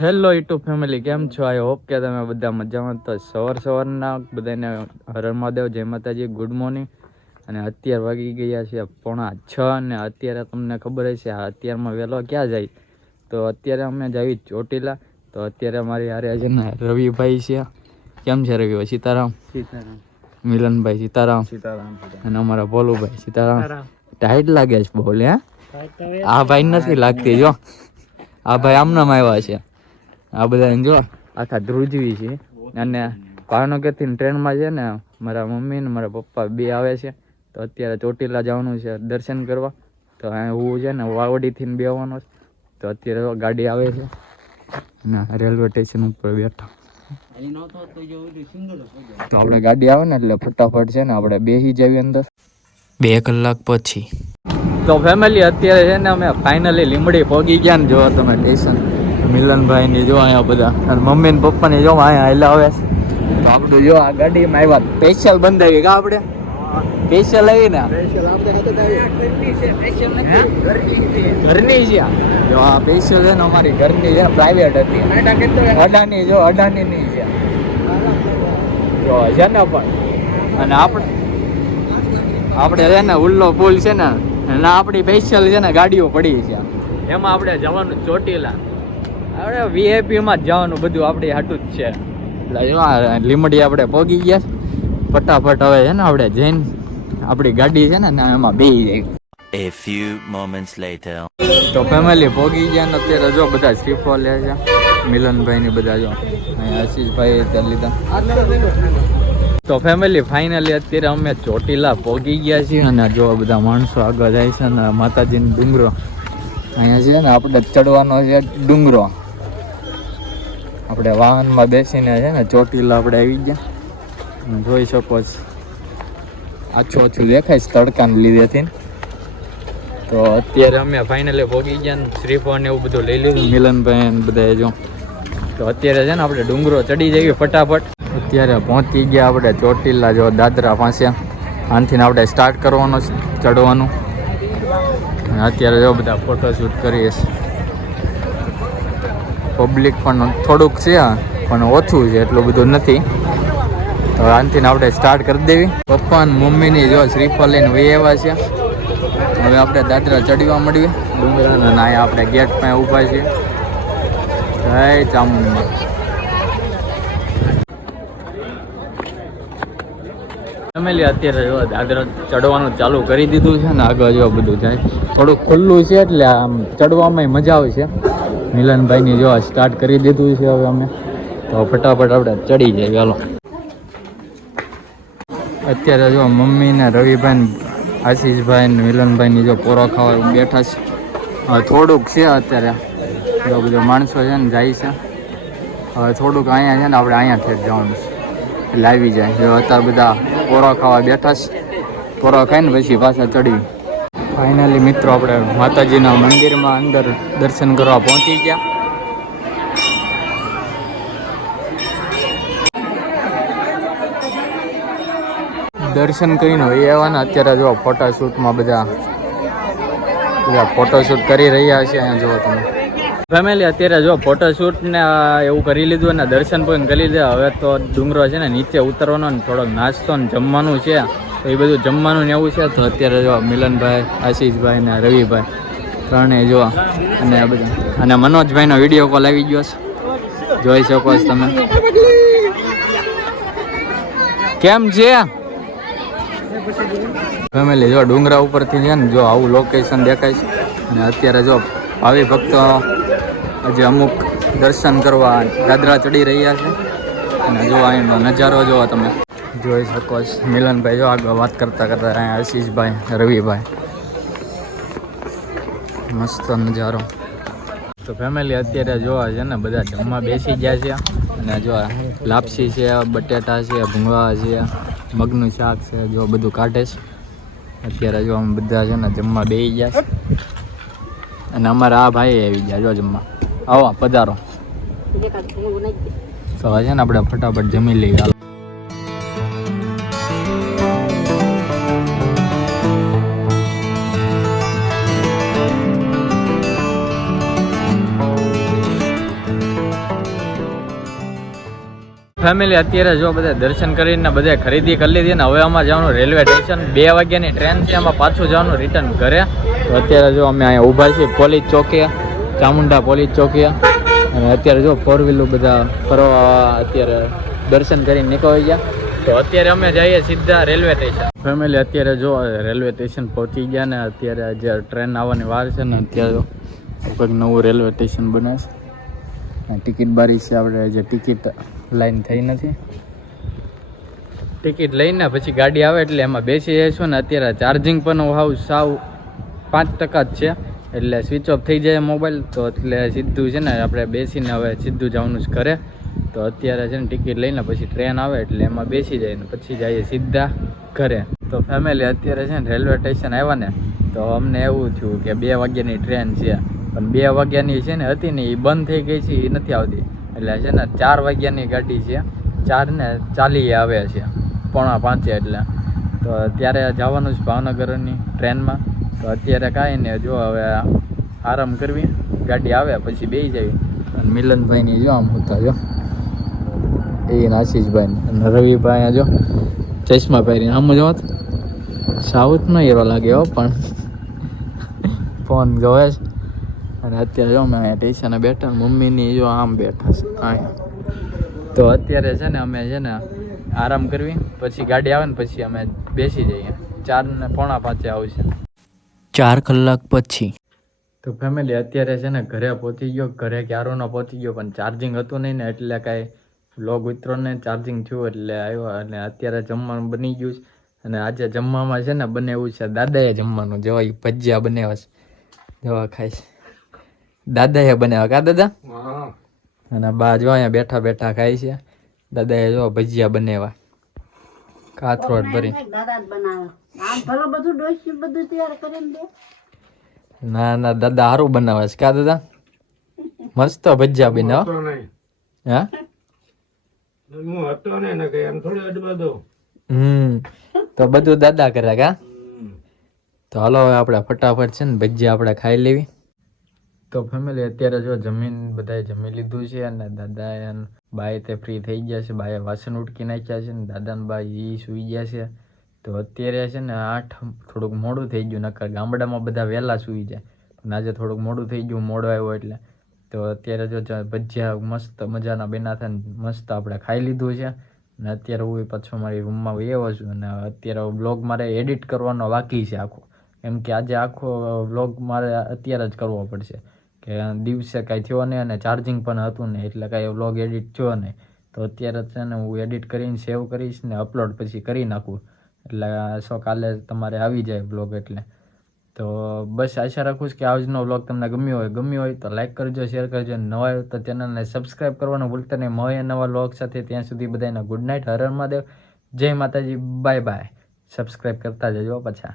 Hello YouTube family, કેમ છો? I hope કે તમે બધા મજામાં. તો સવારના બધાને હર મહાદેવ, જય માતાજી, ગુડ મોર્નિંગ. અને અત્યારે વાગી ગયા છે 5:45 અને અત્યારે તમને ખબર હશે અત્યારમાં વહેલો ક્યાં જાય, તો અત્યારે અમે જાવી ચોટીલા. તો અત્યારે અમારી હારે છે ને રવિભાઈ છે. કેમ છે રવિભાઈ? સીતારામ. સીતારામ. મિલનભાઈ સીતારામ. સીતારામ. અને અમારા ભોલુભાઈ સીતારામ. ટાઈટ લાગે છે બોલ. આ ભાઈ નથી લાગતી, જો આ ભાઈ આમનામ આવ્યા છે. આ બધા જો આખા ધ્રુજવી છે. અને ભાવનગરથી ટ્રેનમાં છે ને મારા મમ્મી ને મારા પપ્પા બે આવે છે. તો અત્યારે ચોટીલા જવાનું છે દર્શન કરવા. તો હું છે ને વાવડીથી બે આવવાનો છે. તો અત્યારે ગાડી આવે છે અને રેલવે સ્ટેશન ઉપર બેઠા. તો આપણે ગાડી આવે ને એટલે ફટાફટ છે ને આપણે બેસી જઈએ અંદર. 2 કલાક પછી તો ફેમિલી અત્યારે છે ને અમે ફાઇનલી લીંબડી પહોંચી ગયા ને. જો તમે સ્ટેશન મિલનભાઈ ની જો અહીંયા બધા અને મમ્મી ને પપ્પા ને જો અહીંયા હેલા આવે. તો આપણું જો આ ગાડીમાં આવ્યા સ્પેશિયલ બંધાવી કા આપણે સ્પેશિયલ આવી ને ઘરની છે. જો આ સ્પેશિયલ છે ને અમારી ઘરની છે, પ્રાઇવેટ હતી. અડાની જો અડાની ની છે જો છે ને. પણ અને આપણે છે ને ઉલ્લો પુલ છે ને અને આપણી સ્પેશિયલ છે ને ગાડીઓ પડી છે. એમાં આપણે જવાનું ચોટીલા. આપણે વીઆઈપી માં જ જવાનું, બધું આપણે હાટું જ છે. એટલે જો લીમડી આપણે પહોંચી ગયા ફટાફટ. હવે છે ને આપણે જઈને આપણી ગાડી છે ને એમાં બેસી જાય. A few moments later. તો ફેમિલી પહોંચી ગયા ને અત્યારે જો બધા શ્રીફળ લે છે. મિલનભાઈ ની બધા જો અહીંયા આશીષભાઈ ત્યાં લીધા. તો ફેમિલી ફાઇનલી અત્યારે અમે ચોટીલા પહોંચી ગયા છીએ અને જો બધા માણસો આગળ જાય છે ને માતાજીનો ડુંગરો અહીંયા છે ને આપણે ચડવાનો છે ડુંગરો. આપણે વાહનમાં બેસીને છે ને ચોટીલા આપણે આવી ગયા. જોઈ શકો છો આછું આછું દેખાય છે તડકાને લીધેથી. તો અત્યારે અમે ફાઇનલી પહોંચી ગયા ને શ્રીફળ ને એવું બધું લઈ લીધું મિલનભાઈ ને બધા જો. તો અત્યારે છે ને આપણે ડુંગરો ચડી જઈએ ફટાફટ. અત્યારે પહોંચી ગયા આપણે ચોટીલા જો દાદરા પાસે. આનાથી આપણે સ્ટાર્ટ કરવાનું ચડવાનું. અત્યારે જો બધા ફોટોશૂટ કરીએ. પબ્લિક પણ થોડુંક છે પણ ઓછું છે, એટલું બધું નથી. તો આનાથી આપણે સ્ટાર્ટ કરી દેવી. પપ્પા અને મમ્મીની જો શ્રીફળ લઈને વહી આવ્યા છે. હવે આપણે દાદરા ચડવા મળીએ ડુંગરાના. અને અહીંયા આપણે ગેટ પાસે ઊભા છીએ. જય ચામુંડમાં. ફેમિલી અત્યારે જો દાદરા ચડવાનું ચાલુ કરી દીધું છે ને આગળ જો બધું જાય. થોડુંક ખુલ્લું છે એટલે આમ ચડવામાં મજા આવશે. મિલનભાઈની જો સ્ટાર્ટ કરી દીધું છે. હવે અમે તો ફટાફટ આપણે ચડી જઈએ. ચાલો અત્યારે જો મમ્મી ને રવિભાઈ, આશીષભાઈ ને મિલનભાઈની જો પોરો ખાવા બેઠા છે. હવે થોડુંક છે અત્યારે જો બધા માણસો છે ને જાય છે. હવે થોડુંક અહીંયા છે ને આપણે અહીંયાથી જવાનું છે એટલે આવી જાય. જો અત્યારે બધા પોરો ખાવા બેઠા છે. પોરો ખાઈને પછી પાછા ચડી. ફાઇનલી મિત્રો આપણે માતાજીના મંદિરમાં અંદર દર્શન કરવા પહોંચી ગયા. દર્શન કરીને વહી આવ્યા ને અત્યારે જો ફોટોશૂટમાં બધા ફોટોશૂટ કરી રહ્યા છે. અહીંયા જુઓ તમે ફેમિલી અત્યારે જો ફોટોશૂટ ને એવું કરી લીધું અને દર્શન પણ કરી લીધા. હવે તો ડુંગરો છે ને નીચે ઉતરવાનો ને થોડોક નાસ્તો ને જમવાનું છે. તો એ બધું જમવાનું ને એવું છે. તો અત્યારે જો મિલનભાઈ, આશીષભાઈ ને રવિભાઈ ત્રણેય જો અને આ બધા અને મનોજભાઈનો વિડીયો કોલ આવી ગયો છે. જોઈ શકો છો તમે. કેમ છે ફેમિલી? જો ડુંગરા ઉપરથી છે ને જો આવું લોકેશન દેખાય છે. અને અત્યારે જો ભાવિ ભક્તો હજી અમુક દર્શન કરવા દાદરા ચડી રહ્યા છે. અને જો અહીંનો નજારો જોવો તમે જોઈ શકો છો. મિલનભાઈ જો આગળ વાત કરતા કરતા અહીંયા આશીષભાઈ, રવિભાઈ મસ્ત નજારો. તો ફેમિલી અત્યારે જોવા છે ને બધા જમવા બેસી ગયા છે. અને જો લાપસી છે, બટેટા છે, ભૂંગળા છે, મગનું શાક છે, જો બધું કાઢે છે. અત્યારે જો અમે બધા છે ને જમવા બેસી ગયા છે. અને અમારા આ ભાઈ આવી ગયા જો જમવા. આવો પધારો. તો છે ને આપણે ફટાફટ જમી લઈએ. ફેમિલી અત્યારે જો બધા દર્શન કરીને બધા ખરીદી કરી લીધી ને હવે અમારે જવાનું રેલવે સ્ટેશન 2 વાગ્યાની ટ્રેન છે એમાં પાછું જવાનું રિટર્ન ઘરે. તો અત્યારે જો અમે અહીંયા ઊભા છીએ પોલીસ ચોકીએ, ચામુંડા પોલીસ ચોકીએ, અને અત્યારે જો 4 વ્હીલર બધા ફરવા અત્યારે દર્શન કરીને નીકળી ગયા. તો અત્યારે અમે જઈએ સીધા રેલવે સ્ટેશન. ફેમિલી અત્યારે જો રેલવે સ્ટેશન પહોંચી ગયા ને અત્યારે જે ટ્રેન આવવાની વાર છે ને અત્યારે કંઈક નવું રેલવે સ્ટેશન બને છે. ટિકિટ બારી છે, આપણે જે ટિકિટ લાઈન થઈ નથી, ટિકિટ લઈને પછી ગાડી આવે એટલે એમાં બેસી જઈશું ને અત્યારે ચાર્જિંગ પણ સાવ 5% જ છે એટલે સ્વિચ ઓફ થઈ જાય મોબાઈલ. તો એટલે સીધું છે ને આપણે બેસીને હવે સીધું જવાનું જ કરે. તો અત્યારે છે ને ટિકિટ લઈને પછી ટ્રેન આવે એટલે એમાં બેસી જાય ને પછી જઈએ સીધા ઘરે. તો ફેમિલી અત્યારે છે ને રેલવે સ્ટેશન આવ્યા ને તો અમને એવું થયું કે 2 વાગ્યાની ટ્રેન છે પણ 2 વાગ્યાની છે ને હતી ને એ બંધ થઈ ગઈ છે, એ નથી આવતી. એટલે છે ને 4 વાગ્યાની ગાડી છે, 4:40 આવે છે, 4:45 એટલે. તો ત્યારે જવાનું છે ભાવનગરની ટ્રેનમાં. તો અત્યારે કાંઈ ને જો હવે આરામ કરવી, ગાડી આવે પછી બેસી જવી. અને મિલનભાઈની જો આમ હતા જો એ આશીષભાઈ અને રવિભાઈ જો ચશ્મા પહેરીને આમ જો સાઉથનો હીરો લાગે હો પણ ફોન જોવે છે. અને અત્યારે જો અમે અહીંયા સ્ટેશને બેઠા, મમ્મીની જો આમ બેઠા છે અહીંયા. તો અત્યારે છે ને અમે છે ને આરામ કરવી પછી ગાડી આવે ને પછી અમે બેસી જઈએ. 4:45 આવશે. 4 કલાક પછી. તો ફેમિલી અત્યારે છે ને ઘરે પહોંચી ગયો. ઘરે ક્યારો ન પહોંચી ગયો પણ ચાર્જિંગ હતું નહીં ને એટલે કાંઈ વ્લોગ ઉતરો ને ચાર્જિંગ થયું એટલે આવ્યો. અને અત્યારે જમવાનું બની ગયું છે. અને આજે જમવામાં છે ને બને એવું છે દાદાએ જમવાનું, જેવા એ ભજીયા બનાવ્યા છે, જેવા ખાઈશ દાદાએ બનાવ્યા કા દાદા. અને બા જો અહીંયા બેઠા બેઠા ખાય છે. દાદાએ જો ભજીયા બનાવ્યા કાથરોટ ભરી. ના ના દાદા સારું બનાવે છે કા દાદા, મસ્ત ભજીયા બનાવ. હા તો બધું દાદા કરે કા. તો હાલો હવે આપણે ફટાફટ છે ને ભજીયા આપણે ખાઈ લેવી. તો ફેમિલી અત્યારે જો જમીન બધાએ જમી લીધું છે અને દાદાએ અને બાએ તે ફ્રી થઈ ગયા છે. બાએ વાસણ ઉટકી નાખ્યા છે ને દાદા ને બા એ સૂઈ ગયા છે. તો અત્યારે છે ને 8 થોડુંક મોડું થઈ ગયું, નકર ગામડામાં બધા વહેલા સૂઈ જાય પણ આજે થોડુંક મોડું થઈ ગયું, મોડો આવ્યો એટલે. તો અત્યારે જો ભજીયા મસ્ત મજાના બન્યા હતા ને મસ્ત આપણે ખાઈ લીધું છે. અને અત્યારે હું પાછો મારી રૂમમાં આવ્યો છું અને અત્યારે વ્લોગ મારે એડિટ કરવાનો બાકી છે આખો, કેમ કે આજે આખો વ્લોગ મારે અત્યારે જ કરવો પડશે કે દિવસે કાંઈ થયો નહીં અને ચાર્જિંગ પણ હતું નહીં એટલે કાંઈ વ્લોગ એડિટ થયો નહીં. તો અત્યારે છે ને હું એડિટ કરીને સેવ કરીશ ને અપલોડ પછી કરી નાખું એટલે કાલે તમારે આવી જાય વ્લોગ. એટલે તો બસ આશા રાખું છું કે આજનો વ્લોગ તમને ગમ્યો હોય તો લાઈક કરજો, શેર કરજો, નવા હોય તો ચેનલને સબસ્ક્રાઈબ કરવાનું ભૂલતા નહીં. મળીએ નવા વ્લોગ સાથે, ત્યાં સુધી બધાને ગુડ નાઇટ, હર હર મહાદેવ, જય માતાજી, બાય બાય. સબસ્ક્રાઈબ કરતા જજો પાછા.